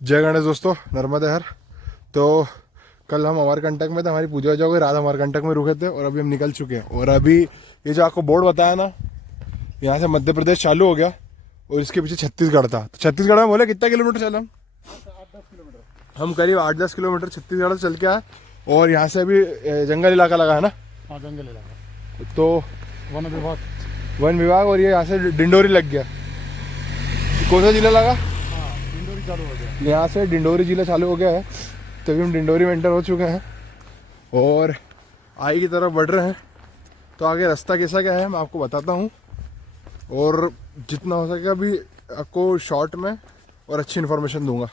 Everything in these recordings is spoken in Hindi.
जय गणेश दोस्तों, नर्मदा हर। तो कल हम अमरकंटक में थे, हमारी पूजा वूजा हो गई, रात अमरकंटक में रुके थे और अभी हम निकल चुके हैं। और अभी ये जो आपको बोर्ड बताया ना, यहाँ से मध्य प्रदेश चालू हो गया और इसके पीछे छत्तीसगढ़ था। तो छत्तीसगढ़ में बोले कितना किलोमीटर चले हम? 8-10 किलोमीटर। हम करीब 8-10 किलोमीटर छत्तीसगढ़ से चल के आए। और यहाँ से अभी जंगल इलाका लगा है ना, हाँ, जंगल इलाका, तो वन विभाग। और ये यहाँ से डिंडोरी लग गया। कौन सा जिला लगा? हाँ, डिंडोरी चालू हो गया। यहाँ से डिंडोरी जिला चालू हो गया है। तभी हम डिंडोरी में एंटर हो चुके हैं और आई की तरफ बढ़ रहे हैं। तो आगे रास्ता कैसा क्या है मैं आपको बताता हूँ, और जितना हो सकेगा अभी आपको शॉर्ट में और अच्छी इन्फॉर्मेशन दूंगा।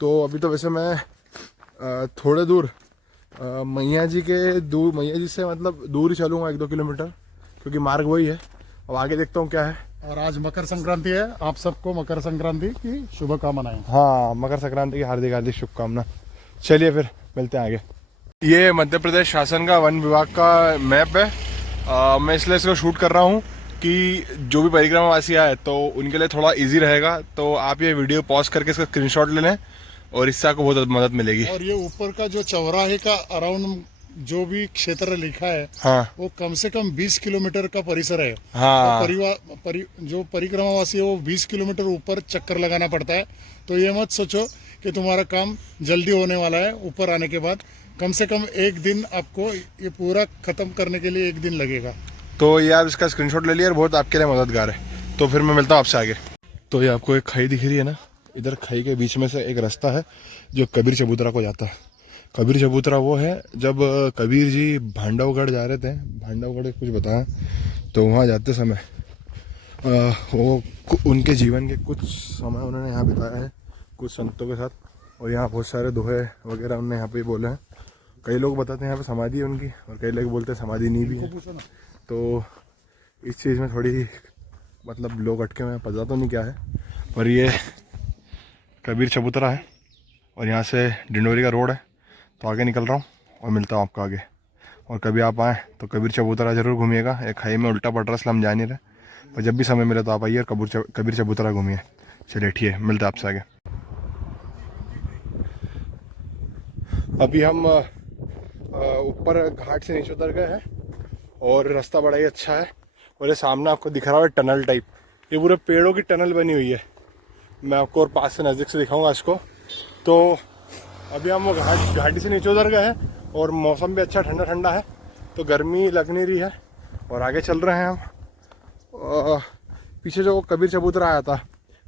तो अभी तो वैसे मैं थोड़े दूर मैया जी से मतलब दूर ही चलूँगा, 1-2 किलोमीटर, क्योंकि मार्ग वही है। अब आगे देखता हूँ क्या है। और आज मकर संक्रांति है, आप सबको मकर संक्रांति की शुभकामनाएं। हाँ, मकर संक्रांति की हार्दिक हार्दिक शुभकामना। चलिए फिर मिलते हैं आगे। ये मध्य प्रदेश शासन का वन विभाग का मैप है। मैं इसलिए इसको शूट कर रहा हूँ कि जो भी परिक्रमावासी आए तो उनके लिए थोड़ा इजी रहेगा। तो आप ये वीडियो पॉज करके इसका स्क्रीनशॉट ले लें और इससे आपको बहुत मदद मिलेगी। और ये ऊपर का जो चौराहे का अराउंड जो भी क्षेत्र लिखा है, हाँ वो कम से कम 20 किलोमीटर का परिसर है। हाँ, जो परिक्रमावासी है वो 20 किलोमीटर ऊपर चक्कर लगाना पड़ता है। तो ये मत सोचो कि तुम्हारा काम जल्दी होने वाला है। ऊपर आने के बाद कम से कम एक दिन, आपको ये पूरा खत्म करने के लिए एक दिन लगेगा। तो ये आप इसका स्क्रीनशॉट ले लिया और बहुत आपके लिए मददगार है। तो फिर मैं मिलता हूँ आपसे आगे। तो ये आपको एक खाई दिख रही है ना, इधर खाई के बीच में से एक रास्ता है जो कबीर चबूतरा को जाता है। कबीर चबूतरा वो है, जब कबीर जी भांडवगढ़ जा रहे थे, भांडवगढ़ कुछ बताया, तो वहाँ जाते समय वो उनके जीवन के कुछ समय उन्होंने यहाँ बिताया है कुछ संतों के साथ। और यहाँ बहुत सारे दोहे वगैरह उन्होंने यहाँ पे बोले हैं। कई लोग बताते हैं यहाँ पे समाधि है उनकी, और कई लोग बोलते हैं समाधि नहीं भी है। तो इस चीज़ में थोड़ी मतलब लोग अटके हुए हैं, पता तो नहीं क्या है, पर ये कबीर चबूतरा है और यहाँ से डिंडोरी का रोड है। तो आगे निकल रहा हूँ और मिलता हूँ आपको आगे। और कभी आप आएँ तो कबीर चबूतरा ज़रूर घूमिएगा। एक खाई में उल्टा पड़ रहा है इसलिए हम जा नहीं रहे, पर जब भी समय मिले तो आप आइए और कबीर चबूतरा घूमिए। चलिए ठीक है, मिलते हैं आपसे आगे। अभी हम ऊपर घाट से नीचे उतर गए हैं और रास्ता बड़ा ही अच्छा है। और ये सामने आपको दिख रहा है टनल टाइप, ये पूरे पेड़ों की टनल बनी हुई है। मैं आपको और पास से नज़दीक से दिखाऊंगा इसको। तो अभी हम घाटी से नीचे उतर गए हैं और मौसम भी अच्छा ठंडा ठंडा है, तो गर्मी लग नहीं रही है। और आगे चल रहे हैं हम। पीछे जो कबीर चबूतरा आया था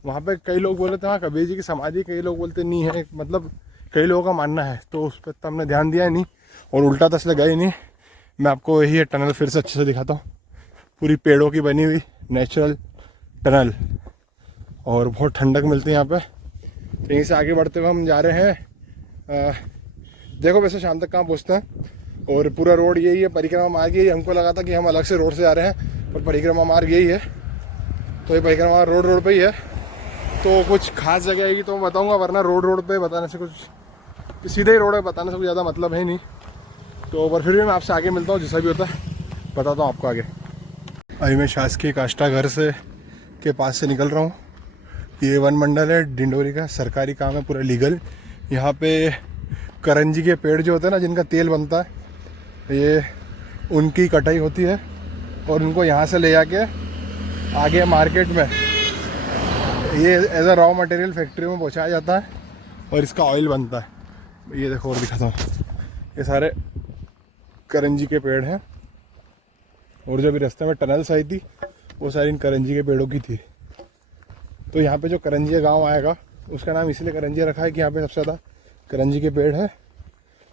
वहाँ पे कई लोग बोले थे हाँ कबीर जी की समाधि, कई लोग बोलते नहीं है, मतलब कई लोगों का मानना है। तो उस पर तो हमने ध्यान दिया ही नहीं और उल्टा तो इसलिए गए नहीं। मैं आपको यही टनल फिर से अच्छे से दिखाता हूँ। पूरी पेड़ों की बनी हुई नेचुरल टनल, और बहुत ठंडक मिलती है यहाँ पे। तो यहीं से आगे बढ़ते हुए हम जा रहे हैं। देखो वैसे शाम तक कहाँ पहुँचते हैं। और पूरा रोड यही है, परिक्रमा मार्ग यही। हमको लगा था कि हम अलग से रोड से जा रहे हैं, पर परिक्रमा मार्ग यही है। तो ये परिक्रमा रोड पे ही है। तो कुछ खास जगह आएगी तो मैं बताऊँगा, वरना रोड पे बताने से कुछ, सीधे ही रोड पे बताने से कुछ ज़्यादा मतलब है नहीं। तो पर फिर भी मैं आपसे आगे मिलता हूँ, जैसा भी होता है बताता हूँ आपको आगे। अभी मैं शासकीय काष्ठा घर से के पास से निकल रहा हूँ। ये वन मंडल है डिंडोरी का, सरकारी काम है, पूरा लीगल। यहाँ पे करंजी के पेड़ जो होते हैं ना, जिनका तेल बनता है, ये उनकी कटाई होती है और उनको यहाँ से ले जाके आगे मार्केट में ये as a raw material factory में पहुँचाया जाता है और इसका ऑयल बनता है। ये देखो और दिखाता हूँ, ये सारे करंजी के पेड़ हैं। और जो भी रास्ते में टनल्स आई थी वो सारी इन करंजी के पेड़ों की थी। तो यहाँ पे जो करंजिया गांव आएगा उसका नाम इसलिए करंजिया रखा है कि यहाँ पे सबसे ज़्यादा करंजी के पेड़ है।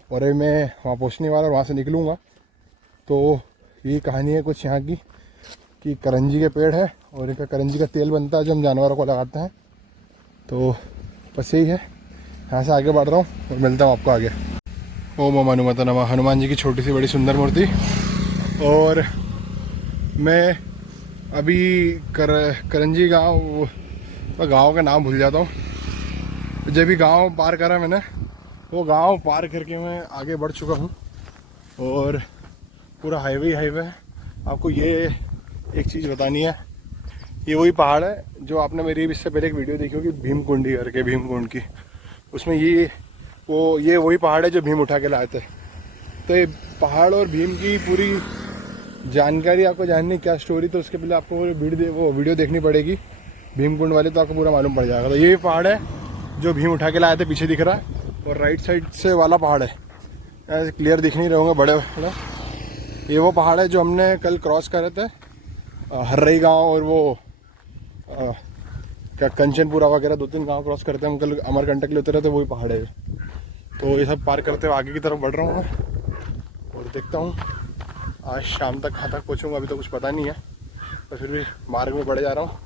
और अभी मैं वहाँ पहुँचने वाला और वहाँ से निकलूँगा। तो यही कहानी है कुछ यहाँ की, कि करंजी के पेड़ है और इनका करंजी का तेल बनता है जो हम जानवरों को लगाते हैं। तो बस यही है, यहाँ से आगे बढ़ रहा हूँ और मिलता हूँ आपको आगे। ओम हनुमत नमः, हनुमान जी की छोटी सी बड़ी सुंदर मूर्ति। और मैं अभी करंजी गांव का नाम भूल जाता हूँ। जब भी गांव पार करा मैंने, वो गांव पार करके मैं आगे बढ़ चुका हूँ और पूरा हाईवे है। आपको ये एक चीज़ बतानी है, ये वही पहाड़ है जो आपने मेरी इससे पहले एक वीडियो देखी होगी भीमकुंडी करके, भीमकुंड की। उसमें ये वही पहाड़ है जो भीम उठा के लाए थे। तो ये पहाड़ और भीम की पूरी जानकारी आपको जाननी क्या स्टोरी, तो उसके पहले आपको वो वीडियो देखनी पड़ेगी भीमकुंड वाली, तो आपको पूरा मालूम पड़ जाएगा। तो ये पहाड़ है जो भीम उठा के लाए थे, पीछे दिख रहा है, और राइट साइड से वाला पहाड़ है, ऐसे क्लियर दिख नहीं रहे होंगे बड़े बड़े। ये वो पहाड़ है जो हमने कल क्रॉस करे थे, हर्रई गांव और वो क्या कंचनपुरा वगैरह 2-3 गांव क्रॉस करते हैं हम कल, अमरकंटक ले उतरे थे, वही पहाड़ है। तो ये सब पार करते हुए आगे की तरफ बढ़ रहा हूँ मैं, और देखता हूँ आज शाम तक कहाँ तक पहुँचूँगा, अभी तो कुछ पता नहीं है, पर फिर भी मार्ग में बढ़े जा रहा हूँ,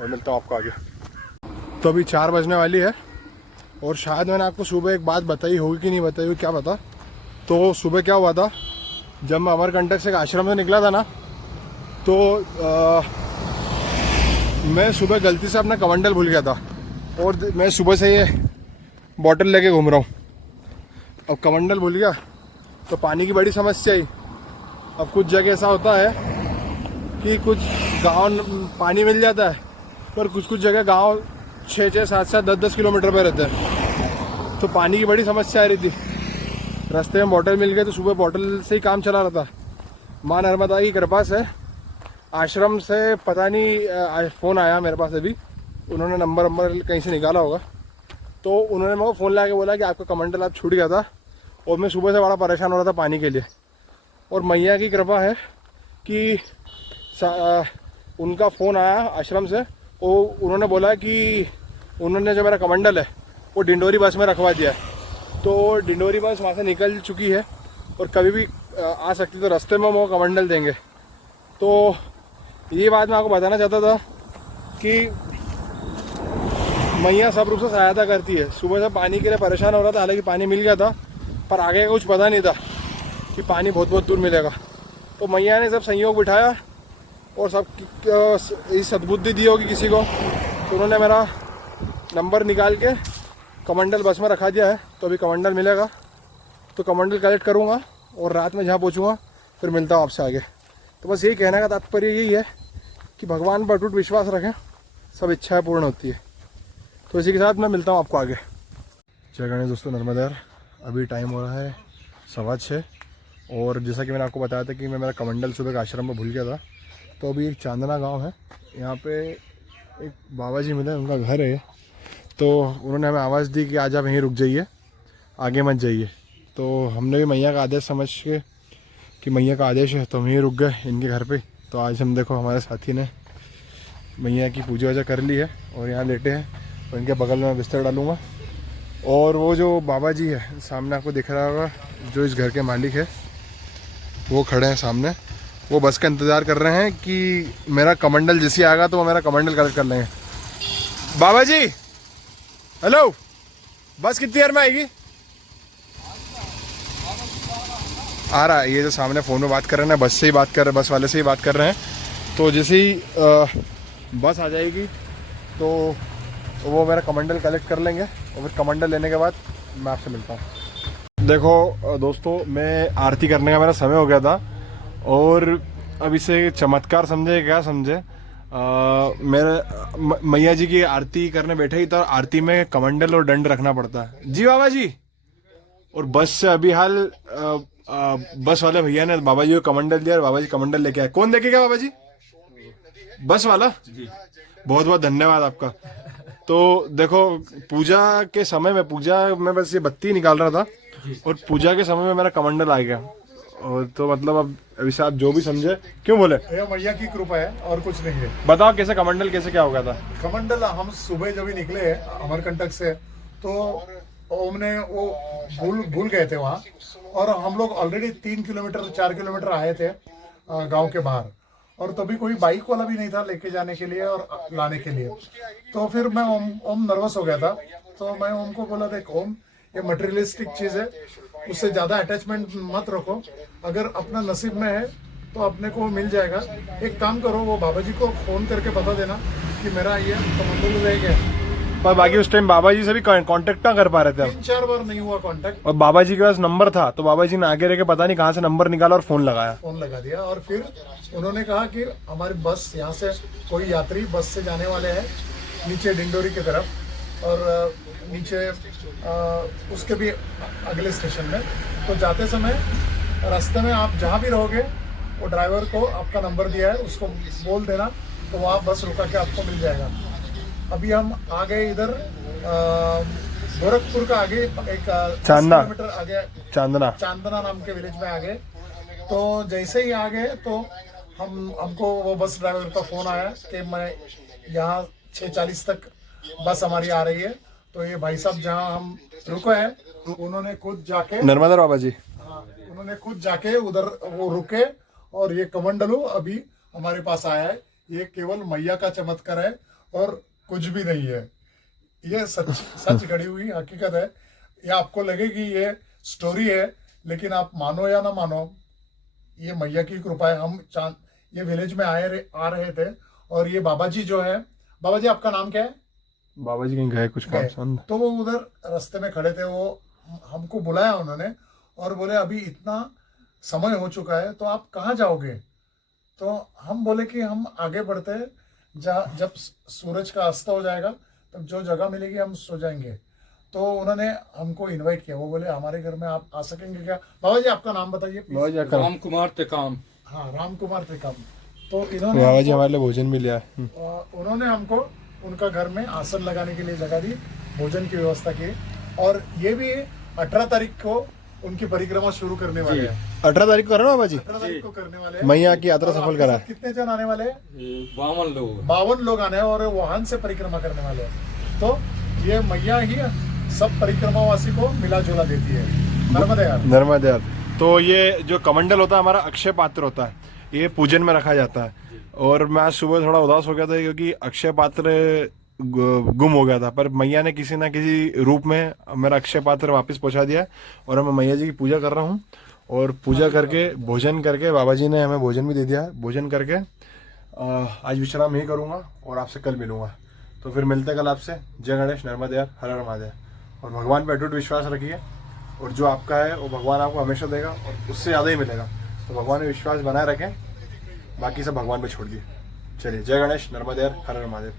और मिलता हूँ आपको आगे। तो अभी 4 बजने वाली है, और शायद मैंने आपको सुबह एक बात बताई होगी कि नहीं बताई होगी, क्या पता। तो सुबह क्या हुआ था, जब मैं अमरकंटक से आश्रम से निकला था ना, तो मैं सुबह गलती से अपना कमंडल भूल गया था, और मैं सुबह से ये बॉटल लेके घूम रहा हूँ। अब कमंडल भूल गया तो पानी की बड़ी समस्या आई। अब कुछ जगह ऐसा होता है कि कुछ गांव पानी मिल जाता है, पर कुछ कुछ जगह गांव 6-6, 7-7, 10-10 किलोमीटर पर रहते हैं, तो पानी की बड़ी समस्या आ रही थी। रास्ते में बॉटल मिल गए तो सुबह बॉटल से ही काम चला रहा था। माँ नर्मदा की कृपा से आश्रम से पता नहीं फ़ोन आया मेरे पास अभी, उन्होंने नंबर कहीं से निकाला होगा, तो उन्होंने मेरे को फ़ोन लगा के बोला कि आपका कमंडल आप छूट गया था, और मैं सुबह से बड़ा परेशान हो रहा था पानी के लिए। और मैया की कृपा है कि उनका फ़ोन आया आश्रम से, और उन्होंने बोला कि उन्होंने जो मेरा कमंडल है वो डिंडोरी बस में रखवा दिया है, तो डिंडोरी बस वहाँ से निकल चुकी है, और कभी भी आ सकती, तो रास्ते में वो कमंडल देंगे। तो ये बात मैं आपको बताना चाहता था कि मैया सब रूप से सहायता करती है। सुबह से पानी के लिए परेशान हो रहा था, हालांकि पानी मिल गया था, पर आगे का कुछ पता नहीं था कि पानी बहुत बहुत दूर मिलेगा। तो मैया ने सब संयोग बिठाया और सब सद्बुद्धि दी होगी किसी को, तो उन्होंने मेरा नंबर निकाल के कमंडल बस में रखा दिया है। तो अभी कमंडल मिलेगा तो कमंडल कलेक्ट करूँगा, और रात में जहाँ पहुँचूँगा फिर मिलता हूँ आपसे आगे। तो बस यही कहने का तात्पर्य यही है कि भगवान पर अटूट विश्वास रखें, सब इच्छाएं पूर्ण होती है। तो इसी के साथ मैं मिलता हूँ आपको आगे। जय गणेश दोस्तों, नर्मदा। अभी टाइम हो रहा है 6:15, और जैसा कि मैंने आपको बताया था कि मैं मेरा कमंडल सुबह का आश्रम में भूल गया था। तो अभी एक चांदना गांव है, यहाँ पे एक बाबा जी मिले, उनका घर है, तो उन्होंने हमें आवाज़ दी कि आज आप यहीं रुक जाइए, आगे मत जाइए। तो हमने भी मैया का आदेश समझ के कि मैया का आदेश है तो हम यहीं रुक गए इनके घर पे। तो आज हम देखो हमारे साथी ने मैया की पूजा वूजा कर ली है, और यहाँ लेटे हैं, और इनके बगल में बिस्तर डालूँगा। और वो जो बाबा जी है सामने आपको दिख रहा होगा, जो इस घर के मालिक है, वो खड़े हैं सामने, वो बस का इंतज़ार कर रहे हैं कि मेरा कमंडल जैसे आएगा तो वो मेरा कमंडल कलेक्ट कर लेंगे। बाबा जी हेलो, बस कितनी देर में आएगी? आ रहा है, ये जो सामने फ़ोन में बात कर रहे हैं, बस से ही बात कर रहे हैं, बस वाले से ही बात कर रहे हैं। तो जैसे ही बस आ जाएगी तो वो मेरा कमंडल कलेक्ट कर लेंगे, और फिर कमंडल लेने के बाद मैं आपसे मिलता हूँ। देखो दोस्तों, मैं आरती करने का मेरा समय हो गया था, और अब इसे चमत्कार समझे क्या समझे, मेरे मैया जी की आरती करने बैठे ही तो आरती में कमंडल और दंड रखना पड़ता है जी बाबा जी। और बस से अभी हाल बस वाले भैया ने बाबा जी को कमंडल दिया, और बाबा जी कमंडल लेके आए। कौन देखेगा बाबा जी? बस वाला जी। बहुत बहुत धन्यवाद आपका। तो देखो, पूजा के समय में, पूजा में बस ये बत्ती निकाल रहा था, और पूजा के समय में मेरा कमंडल आ गया। और तो मतलब अब अभी से आप जो भी समझे, क्यों बोले? मैया की कृपा है और कुछ नहीं है। बताओ कैसे कमंडल, कैसे क्या हो गया था? कमंडल हम सुबह जब निकले अमरकंटक से, तो हमने वो भूल गए थे वहाँ, और हम लोग ऑलरेडी 3 किलोमीटर 4 किलोमीटर आए थे गांव के बाहर, और तभी कोई बाइक वाला भी नहीं था लेके जाने के लिए और लाने के लिए। तो फिर मैं ओम नर्वस हो गया था, तो मैं ओम को बोला, देख ओम, ये मटेरियलिस्टिक चीज है, उससे ज्यादा अटैचमेंट मत रखो, अगर अपना नसीब में है तो अपने को मिल जाएगा। एक काम करो, वो बाबा जी को फोन करके बता देना कि मेरा ये कमंडल रह गया। पर बाकी उस टाइम बाबा जी से भी कांटेक्ट ना कर पा रहे थे, 3-4 बार नहीं हुआ कांटेक्ट। और बाबा जी के पास नंबर था, तो बाबा जी ने आगे रह के पता नहीं कहाँ से नंबर निकाला और फोन लगा दिया। और फिर उन्होंने कहा कि हमारी बस, यहाँ से कोई यात्री बस से जाने वाले हैं नीचे डिंडोरी की तरफ, और नीचे उसके भी अगले स्टेशन में। तो जाते समय रास्ते में आप जहाँ भी रहोगे वो ड्राइवर को आपका नंबर दिया है उसको बोल देना, तो वहाँ बस रुका के आपको मिल जाएगा। अभी हम आ गए इधर गोरखपुर का आगे एक 10 चांदना। किलोमीटर आगे चांदना नाम के विलेज में आ गए। तो जैसे ही आ गए तो हमको वो बस ड्राइवर का फोन आया कि मैं यहाँ 6:40 तक बस हमारी आ रही है। तो ये भाई साहब जहाँ हम रुके हैं उन्होंने खुद जाके नर्मदा बाबा जी, हाँ, उन्होंने खुद जाके उधर वो रुके और ये कमंडलू अभी हमारे पास आया है। ये केवल मैया का चमत्कार है और कुछ भी नहीं है। ये सच घड़ी हुई हकीकत है। ये आपको लगे कि ये स्टोरी है, लेकिन आप मानो या ना मानो ये मैया की कृपा है। हम ये विलेज में आ रहे थे और ये बाबा जी जो है, बाबा जी आपका नाम क्या है? बाबा जी कहीं गए कुछ काम से। तो वो उधर रास्ते में खड़े थे, वो हमको बुलाया उन्होंने और बोले अभी इतना समय हो चुका है तो आप कहाँ जाओगे? तो हम बोले कि हम आगे बढ़ते हैं, जब सूरज का अस्त हो जाएगा तब जो जगह मिलेगी हम सो जाएंगे। तो उन्होंने हमको इनवाइट किया। वो बोले हमारे घर में आप आ सकेंगे क्या? बाबा जी आपका नाम बताइए प्लीज। राम कुमार टेकाम। हाँ, राम कुमार टेकाम। तो इन्होंने बाबा जी हमारे लिए भोजन भी लिया। उन्होंने हमको उनका घर में आसन लगाने के लिए जगह दी, भोजन की व्यवस्था की। और ये भी 18 तारीख को उनकी परिक्रमा शुरू करने वाले हैं। 18 तारीख को करना बाबा जी 18 तारीख को करने वाले हैं। मैया की यात्रा सफल आपके करा साथ कितने जन आने वाले हैं? 52 लोग। 52 लोग आने हैं और वाहन से परिक्रमा करने वाले हैं। तो ये मैया ही सब परिक्रमावासी को मिला जुला देती है। नर्मदा यार। तो ये जो कमंडल होता है हमारा अक्षय पात्र होता है, ये पूजन में रखा जाता है। और मैं आज सुबह थोड़ा उदास हो गया था क्योंकि अक्षय पात्र गुम हो गया था, पर मैया ने किसी ना किसी रूप में मेरा अक्षय पात्र वापस पहुंचा दिया है। और मैं मैया जी की पूजा कर रहा हूँ और पूजा करके भोजन करके बाबा जी ने हमें भोजन भी दे दिया है। भोजन करके आज विश्राम ही करूँगा और आपसे कल मिलूँगा। तो फिर मिलते कल आपसे। जय गणेश, नर्मदा यार, हर हर महादेव। और भगवान पर अटूट विश्वास रखिए और जो आपका है वो भगवान आपको हमेशा देगा और उससे ज़्यादा ही मिलेगा। तो भगवान में विश्वास बनाए रखें, बाकी सब भगवान पे छोड़ दिए। चलिए, जय गणेश, नर्मदा यार, हर हर महादेव।